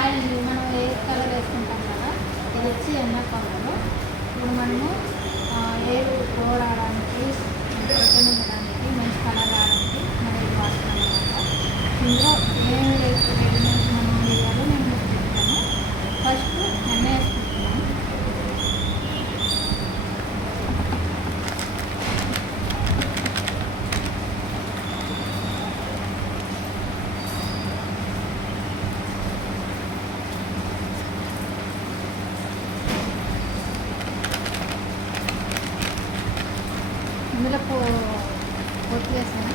Oil మనం ఏ colour వేసుకుంటాం కదా, ఇది వచ్చి ఎన్న కలర్. ఇప్పుడు మనము ఏరు గ్రో రావడానికి, ప్రోటీన్ ఉండడానికి, మంచి కలర్ రావడానికి మనం ఇది వాడుతున్నాం అనమాట. ఇందులో ఏమి రెడీమేడ్ మనం వేయాలో నేను మీకు చెప్తాను. ఫస్ట్ ఎన్న వేసుకుంటున్నాను. ఇందులో పొట్టు వేసాను.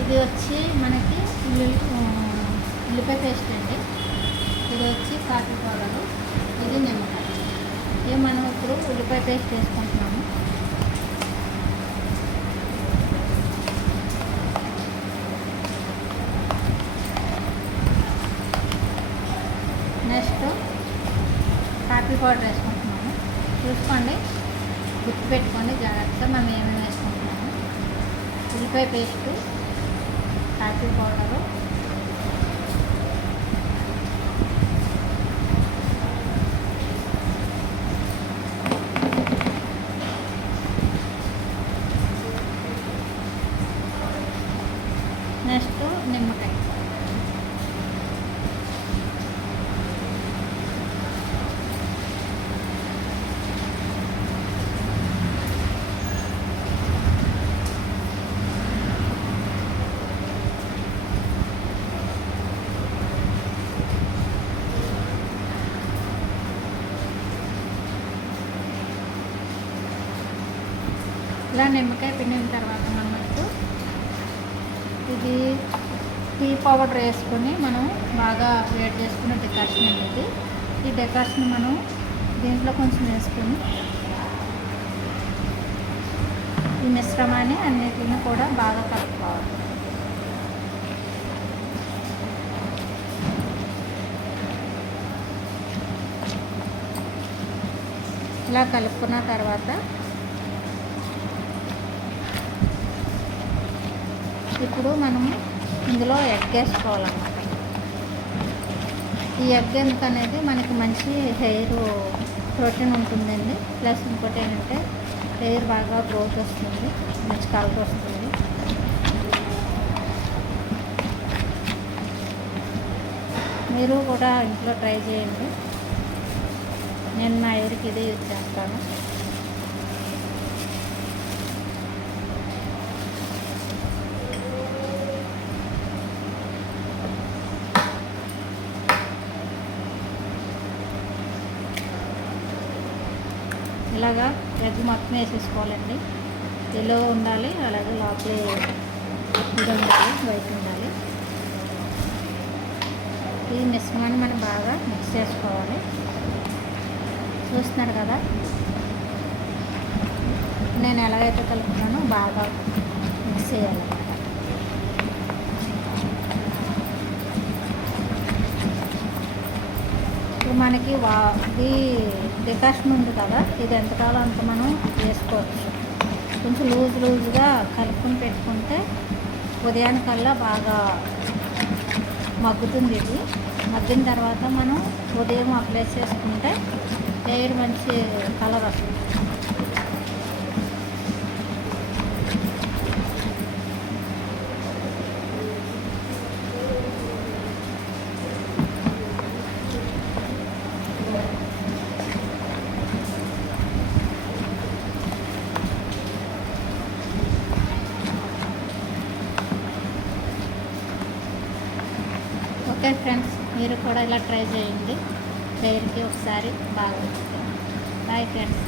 ఇది వచ్చి మనకి ఉల్లిపాయ పేస్ట్ అండి. ఇది వచ్చి కాఫీ పౌడరు, ఇది నిమ్మకాయ. ఇవి మనం ఇప్పుడు ఉల్లిపాయ పేస్ట్ వేసుకుంటున్నాము. నెక్స్ట్ కాఫీ పౌడర్ వేసుకుంటున్నాము. చూసుకోండి, గుర్తుపెట్టుకోండి జాగ్రత్తగా మనం ఏమేమి వేసుకుంటున్నాము. ఉల్లిపాయ పేస్టు, కాఫీ పౌడరు, నెక్స్ట్ నిమ్మకాయ. ఇలా నిమ్మకాయ పిండిన తర్వాత మనకు ఇది టీ పౌడర్ వేసుకొని మనం బాగా వేడి చేసుకున్న డికాషన్ అనేది. ఈ డికాషన్ మనం దీంట్లో కొంచెం వేసుకొని ఈ మిశ్రమాన్ని అన్నిటిని కూడా బాగా కలుపుకోవాలి. ఇలా కలుపుకున్న తర్వాత ఇప్పుడు మనము ఇందులో ఎగ్ వేసుకోవాలన్నమాట. ఈ ఎగ్ ఎందుకనేది మనకి మంచి హెయిర్ ప్రోటీన్ ఉంటుందండి. ప్లస్ ఇంకోటి ఏంటంటే హెయిర్ బాగా గ్రోత్ వస్తుంది, మంచి కలర్ వస్తుంది. మీరు కూడా ఇంట్లో ట్రై చేయండి. నేను నా హెయిర్కి ఇదే యూజ్ చేస్తాను. ఇలాగా ఎగ్ మొత్తం వేసేసుకోవాలండి. ఎల్లో ఉండాలి, అలాగే లోపల ఇది ఉండాలి, వైట్ ఉండాలి. ఈ మిశ్రమాన్ని మనం బాగా మిక్స్ చేసుకోవాలి. చూస్తున్నారు కదా నేను ఎలాగైతే కలుపుతున్నానో బాగా మిక్స్ చేయాలన్నమాట. మనకి ఇది డికాషన్ ఉంది కదా, ఇది ఎంతకాలం అంత మనం వేసుకోవచ్చు. కొంచెం లూజ్గా కలుపుకొని పెట్టుకుంటే ఉదయానికల్లా బాగా మగ్గుతుంది. ఇది మగ్గిన తర్వాత మనం ఉదయం అప్లై చేసుకుంటే హెయిర్ మంచి కలర్ వస్తుంది. ఓకే ఫ్రెండ్స్, మీరు కూడా ఇలా ట్రై చేయండి. హెయిర్కి ఒకసారి బాగా. Bye friends.